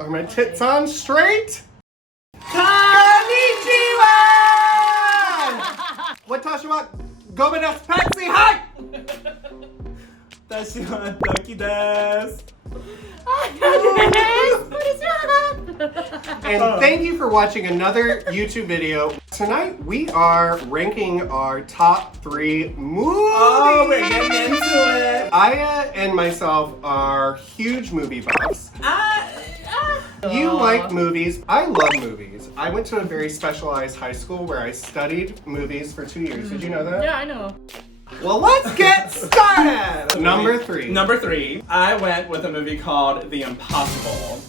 Are my tits on straight? Konnichiwa! Watashi wa Ducky Patsy, hi! 私はDuckyです。And thank you for watching another YouTube video. Tonight we are ranking our top 3 movies. Oh, we're getting into it. Aya and myself are huge movie buffs. You like movies. I love movies. I went to a very specialized high school where I studied movies for 2 years. Did you know that? Yeah, I know. Well, let's get started! Number 3. Number 3, I went with a movie called The Impossible.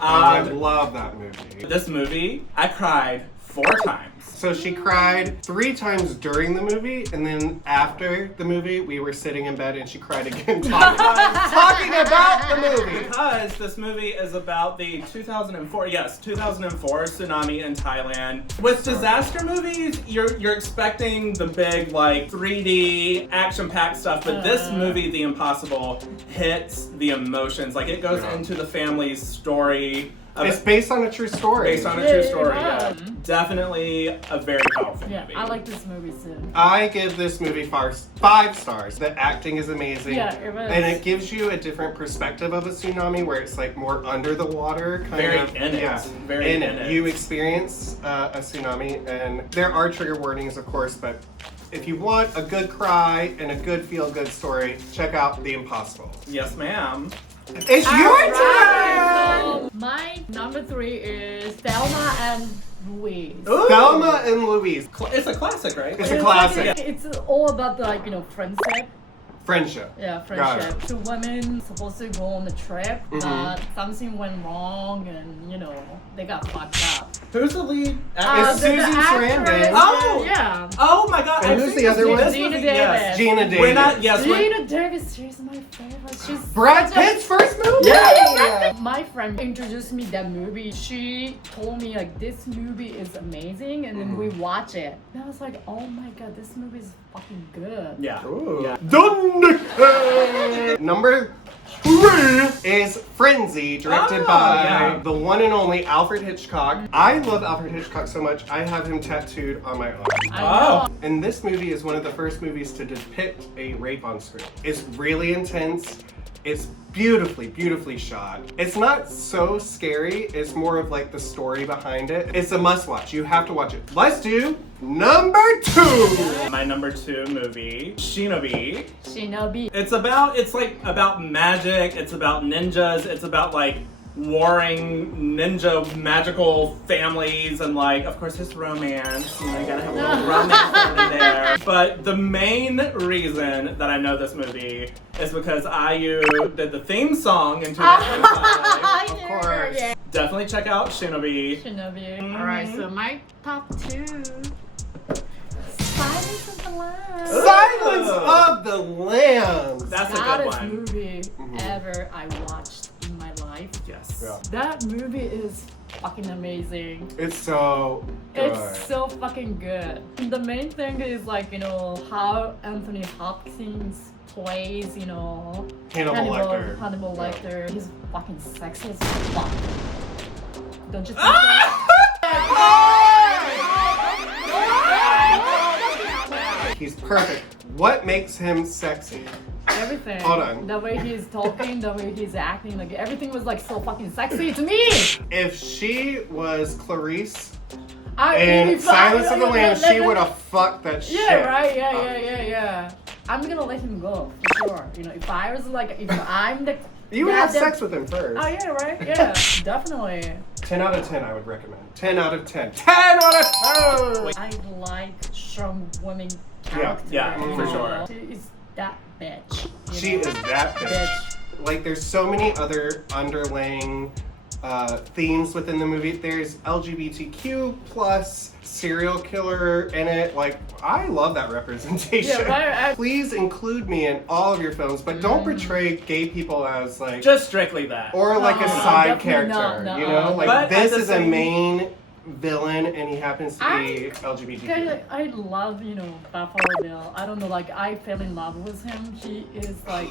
I love that movie. This movie, I cried 4 times. So she cried 3 times during the movie, and then after the movie, we were sitting in bed and she cried again talking about the movie. Because this movie is about the 2004 tsunami in Thailand. With disaster movies, you're expecting the big like 3D action-packed stuff, but this movie, The Impossible, hits the emotions. Like it goes into the family's story. It's based on a true story. Based on a true story, yeah. Definitely a very powerful movie. I like this movie too. I give this movie 5 stars. The acting is amazing. Yeah, it was. And it gives you a different perspective of a tsunami where it's like more under the water. Very in it. You experience a tsunami, and there are trigger warnings, of course, but if you want a good cry and a good feel-good story, check out The Impossible. Yes, ma'am. It's your turn! So my number 3 is Thelma and Louise. Ooh. Thelma and Louise. It's a classic, right? It's a classic. Like, it's all about the friendship. Friendship. Yeah, friendship. 2 women supposed to go on a trip, but something went wrong, and they got fucked up. Who's the lead? It's Susan Sarandon. Oh! Yeah. Oh my God! And who's the other one? Gina Davis. Yes. Gina Davis. Gina Davis, she's my favorite. She's Brad Pitt's first movie? Yeah. My friend introduced me that movie. She told me like this movie is amazing, and then we watch it. And I was like, oh my God, this movie is fucking good. Yeah. Ooh. Yeah. Number 3 is Frenzy, directed by the one and only Alfred Hitchcock. I love Alfred Hitchcock so much, I have him tattooed on my arm. I know. And this movie is one of the first movies to depict a rape on screen. It's really intense. It's beautifully, beautifully shot. It's not so scary. It's more of like the story behind it. It's a must watch. You have to watch it. Let's do number 2. My number 2 movie, Shinobi. Shinobi. It's like about magic. It's about ninjas. It's about like warring ninja magical families, and like of course there's romance. You gotta have a little romance in there. But the main reason that I know this movie is because IU did the theme song in 2005. Of course. Yeah. Definitely check out Shinobi. Shinobi. Alright, so my top 2. Silence of the Lambs. Silence of the Lambs. That's a good Saddest one. movie ever I watched in my life. Yes. Yeah. That movie is fucking amazing. It's so good. It's so fucking good. The main thing is like, how Anthony Hopkins plays, Hannibal Lecter. Hannibal Lecter. He's fucking sexy as fuck. Don't you think He's perfect. What makes him sexy? Everything. Hold on. The way he's talking, the way he's acting, like everything was like so fucking sexy to me. If she was Clarice In in Silence of the Lambs, she would have fucked that shit. Yeah, right. Yeah. I'm gonna let him go for sure. If I was like, if I'm the. You would have sex with him first. Oh yeah, right. Yeah, definitely. 10 out of 10, I would recommend. 10 out of 10. 10 out of 10. I like strong women character. Yeah, for sure. She is that bitch. She is that bitch. Like, there's so many other underlying themes within the movie. There's LGBTQ plus serial killer in it. Like, I love that representation. Yeah, right. Please include me in all of your films, but don't portray gay people as like Just strictly that. or like a side definitely character. not, You know, like But this at the is a same- main villain, and he happens to be LGBTQ. I love, Buffalo Bill. I don't know, like I fell in love with him. He is like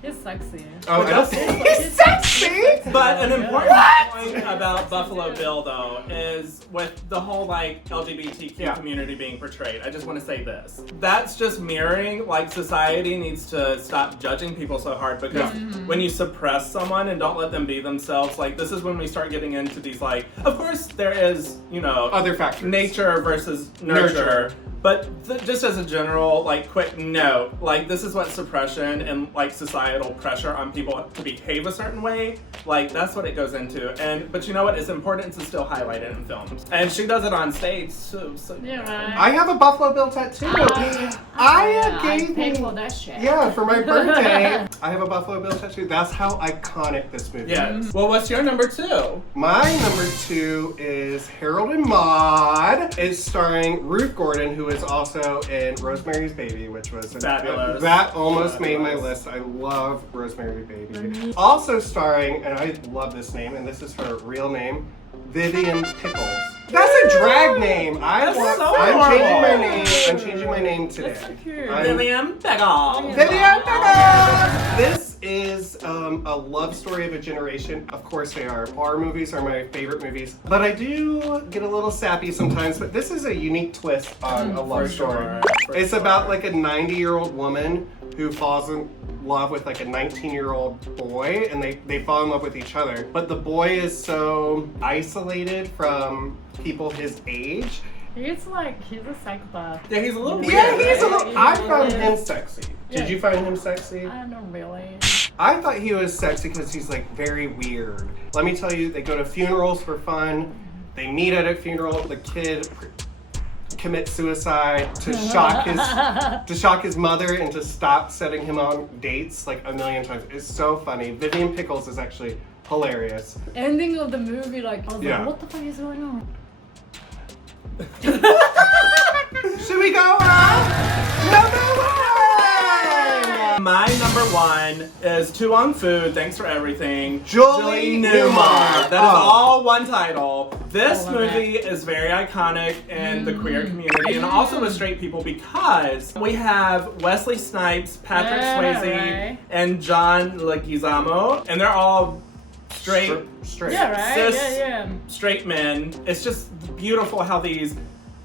He's sexy. Oh, I don't think he's sexy! But an important point about Buffalo Bill, though, is with the whole like LGBTQ community being portrayed. I just want to say this: that's just mirroring. Like, society needs to stop judging people so hard, because when you suppress someone and don't let them be themselves, like, this is when we start getting into these, like, of course there is, you know, other factors, nature versus nurture. But just as a general, like, quick note, like, this is what suppression and, like, societal pressure on people to behave a certain way, like, that's what it goes into. But you know what? It's important to still highlight it in films. And she does it on stage, so yeah, right. I have a Buffalo Bill tattoo. I paid for that shit. Yeah, for my birthday. I have a Buffalo Bill tattoo. That's how iconic this movie is. Well, what's your number 2? My number 2 is Harold and Maude. It's starring Ruth Gordon, who is also in Rosemary's Baby, which was fabulous. That almost made my list. I love Rosemary's Baby. Also starring, and I love this name, and this is her real name, Vivian Pickles. That's a drag name. I'm changing my name. I'm changing my name today. That's so cute. Vivian Pickles. Vivian Pickles. This is a love story of a generation. Of course they are. Horror movies are my favorite movies, but I do get a little sappy sometimes. But this is a unique twist on a love story. It's about like a 90-year-old woman who falls in love with like a 19-year-old boy, and they fall in love with each other. But the boy is so isolated from people his age. He's a psychopath. Yeah, he's a little weird. Yeah, he's a little. I found him sexy. Did you find him sexy? I don't know, really. I thought he was sexy because he's like very weird. Let me tell you, they go to funerals for fun. They meet at a funeral. The kid commits suicide to shock his mother and to stop setting him on dates like a million times. It's so funny. Vivian Pickles is actually hilarious. Ending of the movie, like, I was like, what the fuck is going on? Should we go on? Number 1! My number 1 is Two on Food, Thanks for Everything. Julie Newmar. That is all one title. This movie is very iconic in the queer community and also with straight people, because we have Wesley Snipes, Patrick Swayze, and John Leguizamo, and they're all straight, yeah, right? cis, straight men. It's just beautiful how these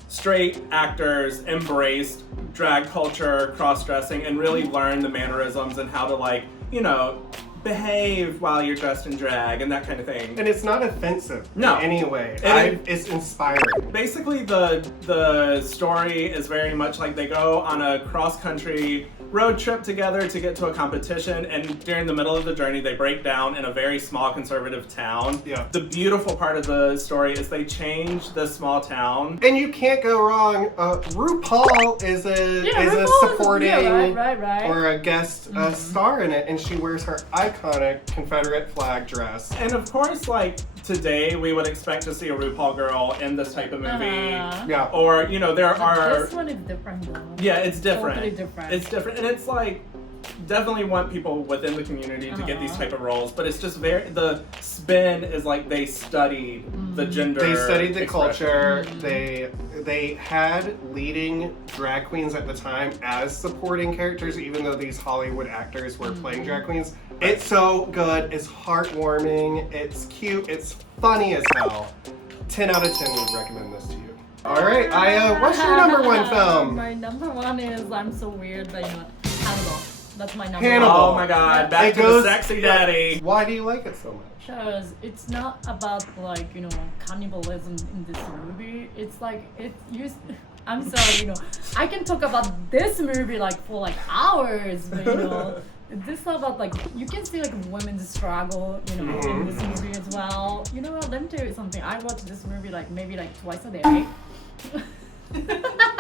straight actors embraced drag culture, cross-dressing, and really learned the mannerisms and how to, like, you know, behave while you're dressed in drag and that kind of thing. And it's not offensive in any way. It's inspiring. Basically, the story is very much like they go on a cross-country road trip together to get to a competition, and during the middle of the journey they break down in a very small conservative town. Yeah. The beautiful part of the story is they change this small town. And you can't go wrong. RuPaul is a supporting or a guest star in it, and she wears her iconic Confederate flag dress. And of course, like, today we would expect to see a RuPaul girl in this type of movie. Yeah. Or, you know, there are... This one is different though. Yeah, it's different. Totally different. It's different. And it's like, definitely want people within the community to get these type of roles, but it's just the spin is like they studied the gender. They studied the culture. They had leading drag queens at the time as supporting characters, even though these Hollywood actors were playing drag queens. It's so good. It's heartwarming. It's cute. It's funny as hell. 10 out of 10 would recommend this to you. All right, Aya, what's your number 1 film? My number 1 is, I'm so weird, but you know, Hannibal. That's my number Hannibal. 1. Oh my god, back to the sexy daddy. Why do you like it so much? Because it's not about, like, you know, cannibalism in this movie. It's like, I'm sorry, you know, I can talk about this movie like for like hours, but you know, this is about like, you can see like women's struggle, you know, in this movie as well. You know what, let me tell you something. I watch this movie like maybe like twice a day.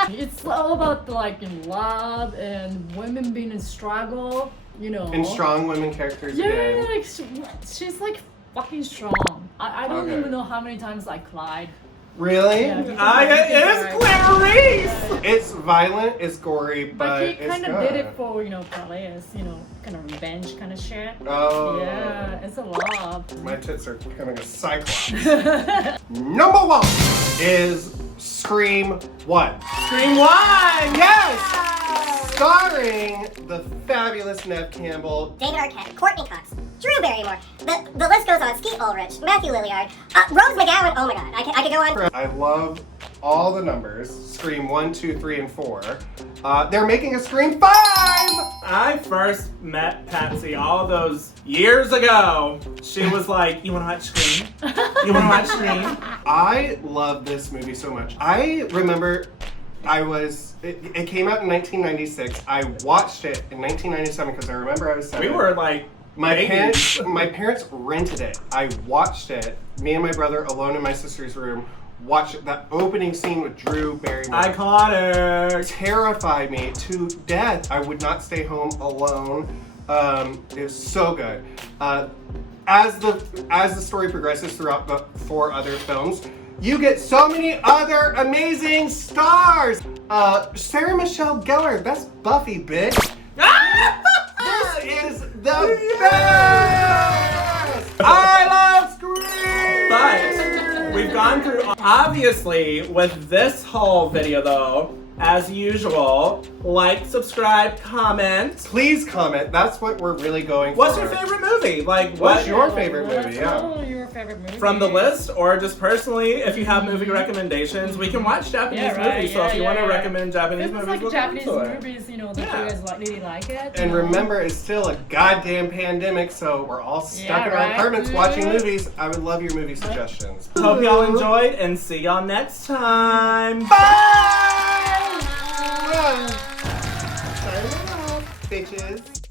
It's all about like in love and women being in struggle, you know. And strong women characters again. Like she's like fucking strong. I don't even know how many times I cried. Really? It's Clarice! It's violent, it's gory, but he kind of did it for, you know, Clarice, you know, kind of revenge kind of shit. Oh. Yeah, it's a lot. My tits are becoming a cyclops. Number 1 is Scream 1. Scream 1! Yes! Starring the fabulous Neve Campbell, David Arquette, Courtney Cox, Drew Barrymore. The list goes on. Skeet Ulrich, Matthew Lilliard, Rose McGowan. Oh my God, I could go on. I love all the numbers. Scream 1, 2, 3, and 4. They're making a Scream 5! I first met Patsy all those years ago. She was like, "You wanna watch Scream? You wanna watch Scream?" I love this movie so much. I remember it came out in 1996. I watched it in 1997 because I remember I was 7. We were like, My babies. parents rented it. I watched it. Me and my brother, alone in my sister's room, watched it. That opening scene with Drew Barrymore Iconic. terrified me to death. I would not stay home alone. It was so good. As the story progresses throughout the 4 other films, you get so many other amazing stars. Sarah Michelle Gellar, that's Buffy, bitch. This is the best! I love Scream! But we've gone through, obviously, with this whole video though, as usual, like, subscribe, comment. Please comment. That's what we're really going What's for. your favorite movie? Like, What's what? your favorite movie? Yeah. Your favorite movie. From the list, or just personally, if you have movie recommendations, we can watch Japanese movies. So if you want to recommend Japanese If it's movies, like we'll Japanese come to it. movies, you know, that you guys really like it. And you know. remember, it's still a goddamn pandemic, so we're all stuck Yeah, in our right. apartments watching movies. I would love your movie suggestions. Hope y'all enjoyed, and see y'all next time. Bye! Signing off, bitches.